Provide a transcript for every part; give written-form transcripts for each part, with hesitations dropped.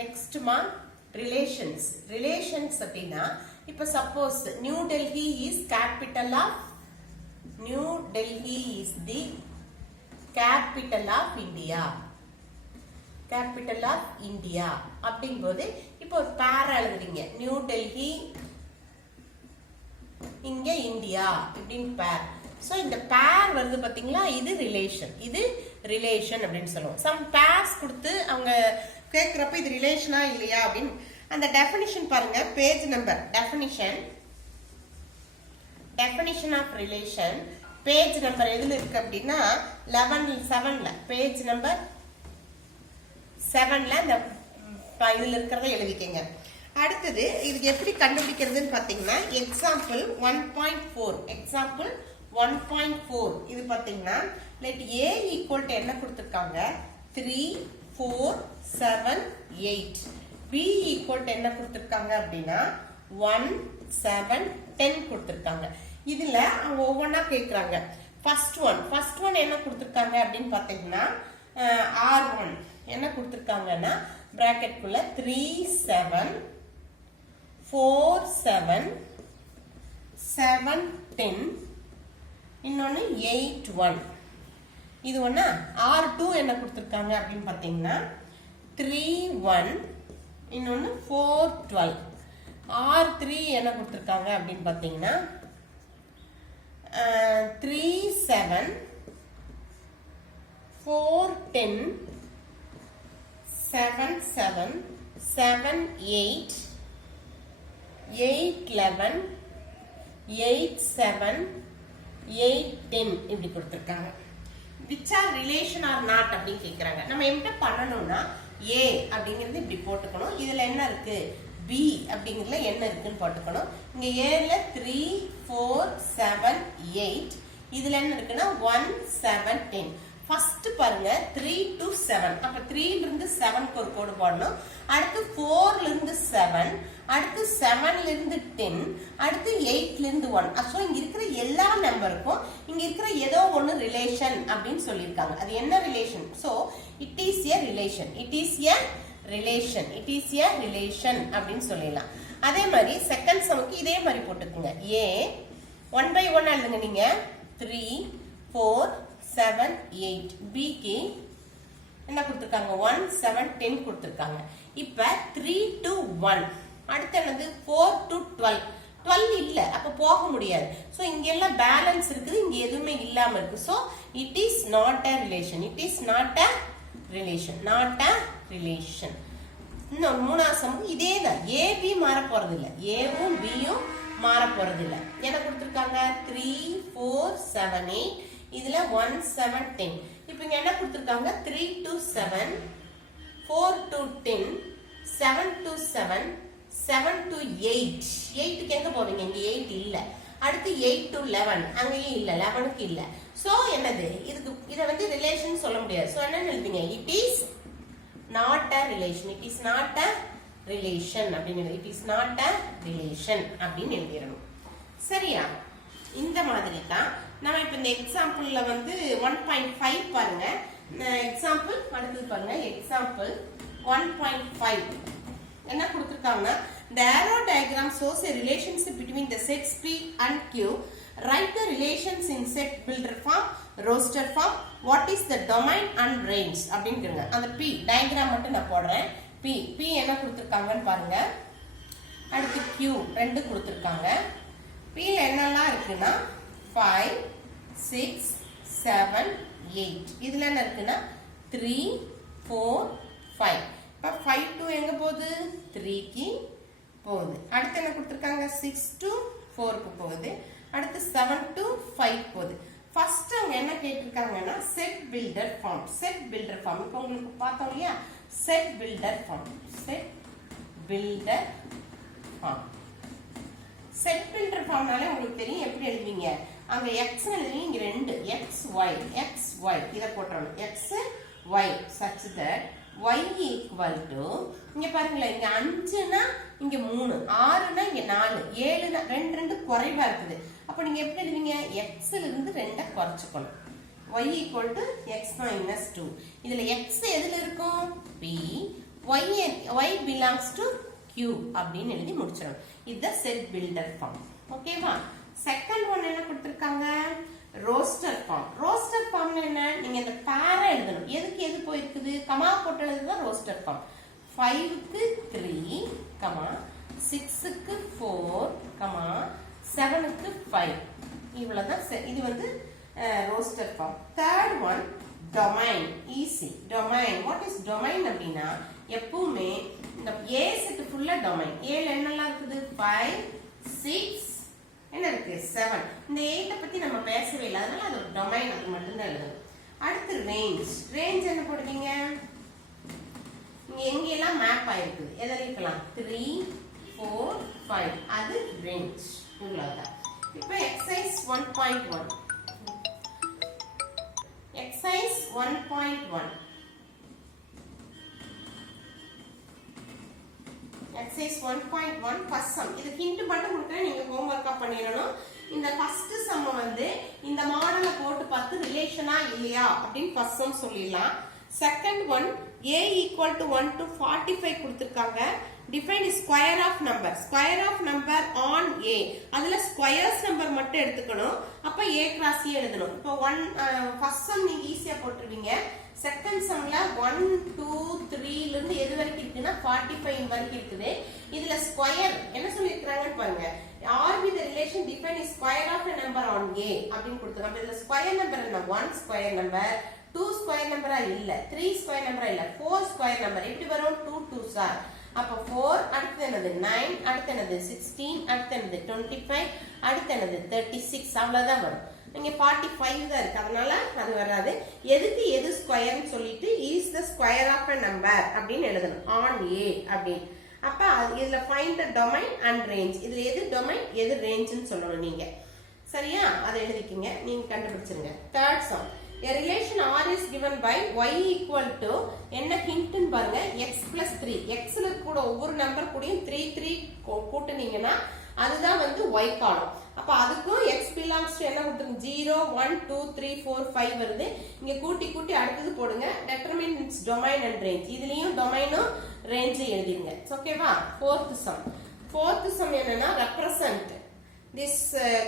Next month relations. Relations அப்படினா இப்ப suppose New Delhi is capital of New Delhi is the capital of India. Capital of India அப்படிங்கும்போது இப்போ ஒரு பேர் எழுதுறீங்க. New Delhi இங்க இந்தியா இப்படின்னு பேர். சோ இந்த பேர் வருது பாத்தீங்களா, இது ரிலேஷன். இது ரிலேஷன் அப்படின்னு சொல்லுவோம். சம் பேர்ஸ் கொடுத்து அவங்க கேக்குறப்ப இது ரிலேஷனா இல்லையா அப்படின்னு அந்த டெஃபினிஷன் பாருங்க. Page number definition of relation page number எதுல இருக்கு அப்படின்னா 7ல பேஜ் நம்பர் 7ல இந்த இதுல இருக்கிறத எழுதிக்கங்க. அடுத்தது இதுக்கு எப்படி கண்டுபிடிக்கிறதுன்னு பாத்தீங்கன்னா எக்ஸாம்பிள் 1.4 இது பாத்தீங்கன்னா let a equal to என்ன கொடுத்திருக்காங்க 3 4 7 8 b equal to என்ன கொடுத்திருக்காங்க அப்படின்னா 1 7 10 கொடுத்திருக்காங்க. இதுல அவங்க ஒவ்வொன்னா கேக்குறாங்க. ஃபர்ஸ்ட் ஒன் என்ன கொடுத்திருக்காங்க அப்படின்னு பாத்தீங்கன்னா r1 என்ன கொடுத்திருக்காங்கன்னா பிராக்கெட் குள்ள 3 7 4 7 7 10 இன்னொன்னு 8 1 இது ஒண்ணா. r2 என்ன கொடுத்திருக்காங்க அப்படின்னு பாத்தீங்கன்னா 3 1 இன்னொன்னு 4 12. r3 என்ன கொடுத்திருக்காங்க அப்படின்னு பாத்தீங்கன்னா 3 7 4 10 7 7 7 8 8 11 8 7 8 10 இப்படி கொடுத்திருக்காங்க. which are relation or not அப்படின்னு கேக்குறாங்க. நம்ம என்ன பண்ணணும்னா a அப்படிங்கிறது இப்படி போட்டுக்கணும். இதுல என்ன இருக்கு b அப்படிங்கிறதுல என்ன இருக்குன்னு போட்டுக்கணும். இங்க a ல 3 4 7 8 இதுல என்ன இருக்குன்னா 1 7 10. ஃபர்ஸ்ட் பாருங்க 3 to 7. அப்ப 3 ல இருந்து 7 க்கு ஒரு கோடு போடணும். அடுத்து 4 ல இருந்து 7, அடுத்து 7 ல இருந்து 10, அடுத்து 8 ல இருந்து 1. சோ இங்க இருக்கிற எல்லா நம்பருக்கும் இங்க இருக்கிற ஏதோ ஒன்னு ரிலேஷன் அப்படினு சொல்லிருக்காங்க. அது என்ன relation? So it is a relation. It is a relation. It is a relation அப்படினு சொல்லலாம். அதே மாதிரி செகண்ட் சம்க்கு இதே மாதிரி போட்டுக்கங்க. a 1 by 1 எழுதுங்க நீங்க. 3 4 7 8 b க்கு என்ன கொடுத்திருக்காங்க 1 7 10 கொடுத்திருக்காங்க. இப்ப 3 to 1 அடுத்து என்னது 4 to 12 இல்ல, அப்ப போக முடியாது. சோ இங்க எல்லாம் பேலன்ஸ் இருக்குது, இங்க எதுவுமே இல்லாம இருக்கு. So it is not a relation. It is not a relation. Not a relation. இன்னும் மூணாவது சம் இதே தான். a b மாற போறது இல்ல, a வும் b யும் மாற போறது இல்ல. என்ன கொடுத்திருக்காங்க 3 4 7 8 இதுல 1 7 10. இப்போ இங்க என்ன கொடுத்திருக்காங்க 3 to 7 4 to 10 7 to 7 7 to 8. 8 க்கு எங்க போவீங்க? இங்க 8 இல்ல. அடுத்து 8 to 11 அங்கேயும் இல்ல, 11 க்கு இல்ல. சோ என்னது இதுக்கு இத வந்து ரிலேஷன் சொல்ல முடியாது. சோ என்ன எழுதுவீங்க? it is not a relation. It is not a relation அப்படினு it is not a relation அப்படினு எழுதிரணும். சரியா? இந்த மாதிரி தான் நாம இப்ப இந்த எக்ஸாம்பிள்ல வந்து 1.5 பாருங்க. எக்ஸாம்பிள் அடுத்து பாருங்க. எக்ஸாம்பிள் 1.5 என்ன கொடுத்திருக்காங்க? The arrow diagram shows a relationship between the sets P and Q. Write the relations in set builder form, roster form. What is the domain and range அப்படிங்கறங்க. அந்த P டயகிராம் மட்டும் நான் போடுறேன். P என்ன கொடுத்திருக்காங்கன்னு பாருங்க. அடுத்து Q ரெண்டு கொடுத்திருக்காங்க. P ல என்னெல்லாம் இருக்குன்னா 5 6 7 8 இதுல என்ன இருக்குன்னா 3 4 5. இப்ப 5 to எங்க போகுது? 3 க்கு போகுது. அடுத்து என்ன கொடுத்திருக்காங்க 6 to 4 க்கு போகுது. அடுத்து 7 to 5 போகுது. ஃபர்ஸ்ட் அவங்க என்ன கேட்டிருக்காங்கன்னா set builder form. Set builder form இப்போ உங்களுக்கு பார்த்தோம் இல்லையா? Set builder form. Set builder form. Set builder ஃபார்ம்னாலே உங்களுக்கு தெரியும் எப்படி எழுதுவீங்க. அங்க x எழுதுவீங்க, இங்க ரெண்டு x y இத போட்டுறணும். x y such that y equal to இங்க பாருங்களேன், இங்க 5 னா இங்க 3, 6 னா இங்க 4, 7 னா 2 குறைவா இருக்குது. அப்ப நீங்க எப்படி எழுதுவீங்க? x ல இருந்து 2 குறைச்சுக்கணும். y equal to x minus 2. இதுல x எதுல இருக்கும்? p y belongs to q அப்படின்னு எழுதி முடிச்சிடணும். இது செட் பில்டர் ஃபார்ம். ஓகேவா? செகண்ட் ஒன் என்ன கொடுத்திருக்காங்க? Roster form. ரோஸ்டர் ஃபார்ம்ல என்ன? நீங்க இந்த பேரா எழுதணும். எதுக்கு எது போயிருக்குது? கமா போட்டு எழுதுதான் ரோஸ்டர் ஃபார்ம். 5க்கு 3, 6க்கு 4, 7க்கு 5. இவ்வளவுதான். இது வந்து roster form. Third one domain. Easy. Domain. What is domain அப்படின்னா எப்பவுமே இந்த ஏ செட் ஃபுல்லா டொமைன். ஏல என்னெல்லாம் இருக்குது? 5, 6, என்ன இருக்கு? 7. இந்த 8 பத்தி நம்ம பேசவே இல்லை, அதனால அது ஒரு டொமைன். அது மட்டும்தான் எழுதணும். அடுத்து ரேஞ்ச். ரேஞ்ச் என்ன போடுவீங்க? இங்க எங்கெல்லாம் மேப் ஆயிருக்குது எதை இருக்கலாம்? 3, 4, 5. அது ரேஞ்ச். இவ்வளவுதான். இப்போ exercise 1.1. Exercise 1.1. Exercise 1.1 first sum. இது ஹிண்ட் மட்டும் கொடுக்குறேன், நீங்க ஹோம்வொர்க்கா பண்ணிடணும். இந்த ஃபர்ஸ்ட் சம் வந்து இந்த மாடலை போட்டு பார்த்து ரிலேஷனா இல்லையா அப்படின்னு ஃபர்ஸ்ட் சம் சொல்லிடலாம். Second one a equal to 1 to 45 கொடுத்திருக்காங்க. define square of number. square of number on a. அதுல squares number மட்டும் எடுத்துக்கணும். அப்ப a cross a எழுதணும். இப்போ first sum நீங்க ஈஸியா போட்டுருவீங்க. செகண்ட் சம்ல 1, 2, 3 ல இருந்து எது வரைக்கும் இருக்குன்னா 45 வரைக்கும் இருக்குது. இதுல ஸ்கொயர் என்ன சொல்லிருக்காங்கன்னு பாருங்க. R with the relation define square of a number on a அப்படின்னு கொடுத்திருக்காங்க. இதுல ஸ்கொயர் நம்பர் என்ன? 1 ஸ்கொயர் நம்பர், 2 ஸ்கொயர் நம்பரா இல்ல, 3 ஸ்கொயர் நம்பரா இல்ல, 4 ஸ்கொயர் நம்பர். எப்படி வரும்? 2 2s are. அப்ப 4, அடுத்து என்னது 9, அடுத்து என்னது 16, அடுத்து என்னது 25, அடுத்து என்னது 36. அவ்வளவுதான் வரும். இங்க 45 தான் இருக்கு, அதனால அது வராது. எதுக்கு எது ஸ்கொயர்னு சொல்லிட்டு is the square of a number அப்படின்னு எழுதணும். on a அப்படின்னு. அப்ப இதுல find the domain and range. இதுல எது டொமைன் எது ரேஞ்ச்னு சொல்லணும் நீங்க. சரியா? அதை எழுதிக்கிங்க, நீங்க கண்டுபிடிச்சிருங்க. Third sum. A relation R is given by y equal to என்ன ஹிண்ட்னு பாருங்க, x plus 3. x ல கூட ஒவ்வொரு நம்பர் கூடயும் 3 3 கூட்டுனீங்கன்னா அதுதான் வந்து y காலம். அப்ப அதுக்கும் x belongs to என்ன கொடுத்துருக்கு? 0 1 2 3 4 5 வருது. இங்க கூட்டி கூட்டி அடுத்தது போடுங்க. determine its domain and range. இதுலயும் டொமைனும் ரேஞ்ச் எழுதிங்க. ஓகேவா? fourth sum என்னன்னா represent this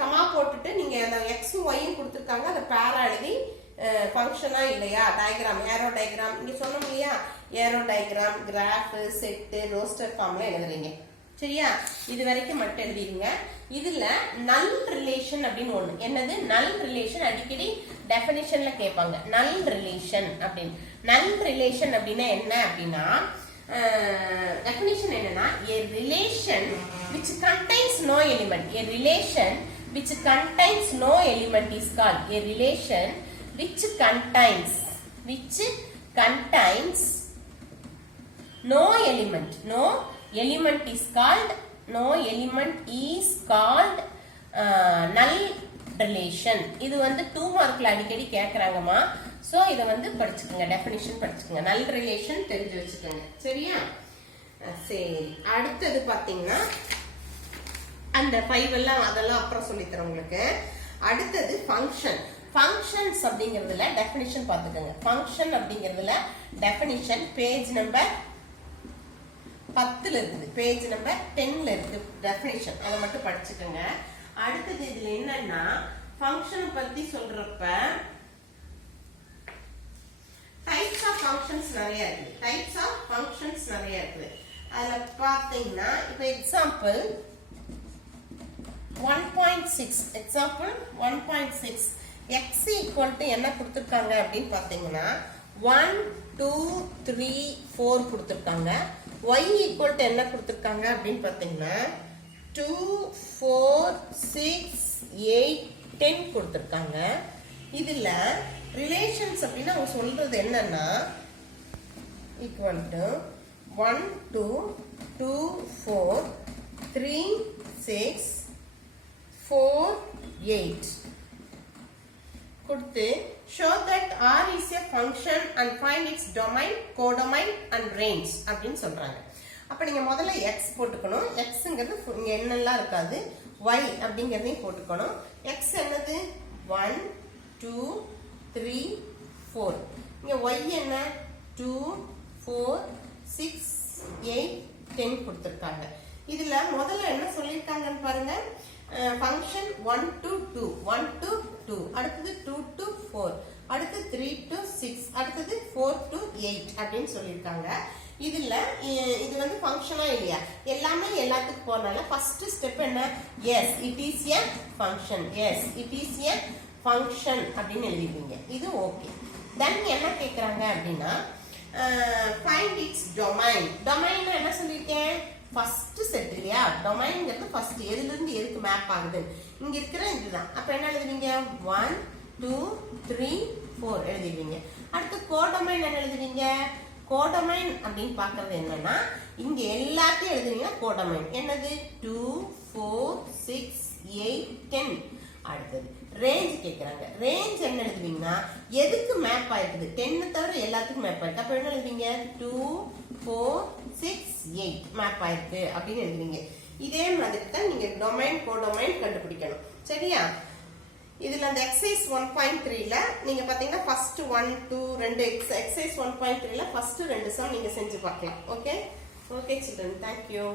கமா போட்டுட்டு நீங்க அந்த x உம் y உம் கொடுத்திருக்காங்க, அத பேரா எழுதி ஃபங்க்ஷனா இல்லையா டயகிராம், ஏரோ டயகிராம் இங்க சொன்னோம் இல்லையா, arrow diagram, graph, set, roster ஃபார்ம்ல எழுதுறீங்க. சரியா? இது வரைக்கும் மட்டும் எழுதிருங்க. இதுல நல் ரிலேஷன் அப்படின்னு ஒண்ணு. என்னது நல் ரிலேஷன்? அடிக்கடி டெஃபினிஷன்ல கேட்பாங்க. நல் ரிலேஷன் அப்படின்னு. நல் ரிலேஷன் அப்படின்னா என்ன அப்படின்னா டெஃபினிஷன் என்னன்னா a relation which contains no element. A relation which contains no element is called a relation which contains no element. No element is called null relation. இது வந்து 2 மார்க்ல அடிக்கடி கேக்குறாங்கமா. சோ இத வந்து படிச்சுக்கங்க, டெஃபினிஷன் படிச்சுக்கங்க, நல் ரிலேஷன் தெரிஞ்சு வச்சுக்கோங்க. சரியா? சரி, அடுத்தது பாத்தீங்கன்னா அந்த 5 எல்லாம் அதெல்லாம் அப்புறம் சொல்லி தரேன் உங்களுக்கு. அடுத்தது ஃபங்க்ஷன். ஃபங்க்ஷன்ஸ் அப்படிங்கிறதுல டெஃபினிஷன் பார்த்துக்கோங்க. ஃபங்க்ஷன் அப்படிங்கிறதுல டெஃபினிஷன் பேஜ் நம்பர் 10ல இருக்குது, பேஜ் நம்பர் 10ல இருக்கு டெஃபினிஷன். அதை மட்டும் படிச்சுக்கோங்க. அடுத்தது இதுல என்னன்னா ஃபங்க்ஷன் பத்தி சொல்றப்ப டைப்ஸ் ஆஃப் ஃபங்க்ஷன்ஸ் நிறைய இருக்குது. அதுல பாத்தீங்கன்னா இப்ப எக்ஸாம்பிள் 1.6 x equal to என்ன கொடுத்திருக்காங்க அப்படின்னு பாத்தீங்கன்னா 1 2 3 4 கொடுத்திருக்காங்க. y equal to என்ன கொடுத்திருக்காங்க அப்படின்னு பாத்தீங்கன்னா 2 4 6 8 10 கொடுத்திருக்காங்க. இதுல ரிலேஷன்ஸ் அப்படின்னா அவங்க சொல்றது என்னன்னா equal to 1 2 2 4 3 6 4 8 கொடுத்து show that R is a function and find its domain, codomain and range அப்படின்னு சொல்றாங்க. அப்ப நீங்க முதல்ல x போட்டுக்கணும். xங்கிறது இங்க என்னெல்லாம் இருக்காது, y அப்படிங்கறதையும் போட்டுக்கணும். x என்னது 1 2 3 4. இங்க y என்ன 2 4 6 8 10 கொடுத்திருக்காங்க. இதுல முதல்ல என்ன சொல்லிருக்காங்கன்னு பாருங்க. ஃபங்க்ஷன் 1 to 2 1 to 2 அடுத்தது 2 to 4 அடுத்து 3 to 6 அடுத்தது 4 to 8 அப்படின்னு சொல்லிருக்காங்க. இதுல இது வந்து ஃபங்க்ஷனா இல்லையா, எல்லாமே எல்லாத்துக்கும் போறனால ஃபர்ஸ்ட் ஸ்டெப் என்ன, S it is a function, S it is a function அப்படின்னு எழுதிருவீங்க. இது ஓகே. தென் என்ன கேக்குறாங்க அப்படின்னா ஃபைண்ட் இட்ஸ் டொமைன். டொமைன் என்ன சொல்லிருக்கேன், ஃபர்ஸ்ட் செட் இல்லையா, டொமைன்ங்கிறது ஃபர்ஸ்ட் எதுல இருந்து எதுக்கு மேப் ஆகுது, இங்க இருக்கிற இதுதான். அப்ப என்ன எழுதுவீங்க, 1 2 3 4 எழுதிடுவீங்க. அடுத்து கோடொமைன் என்ன எழுதுவீங்க, கோடொமைன் அப்படின்னு பாக்குறது என்னன்னா இங்க எல்லாத்தையும் எழுதுவீங்கன்னா கோடொமைன் என்னது 2 4 6 8 10. அடுத்தது ரேஞ்ச் கேக்குறாங்க. ரேஞ்ச் என்ன எழுதுவீங்கன்னா எதுக்கு மேப் ஆயிடுது, 10 தவிர எல்லாத்துக்கும் மேப் ஆயிருக்கு. அப்ப என்ன எழுதுவீங்க, 2 4 6 8 மேப் ஆயிருக்கு அப்படின்னு எழுதுவீங்க. இதே மாதிரி தான் நீங்க டொமைன் கோடொமைன் கண்டுபிடிக்கணும். சரியா? இதுல அந்த எக்ஸசைஸ் 1.3ல நீங்க பாத்தீங்கன்னா ஃபர்ஸ்ட் 1 2 2 எக்ஸசைஸ் 1.3ல ஃபர்ஸ்ட் 2 சம் நீங்க செஞ்சு பார்க்கலாம். Okay okay children, thank you.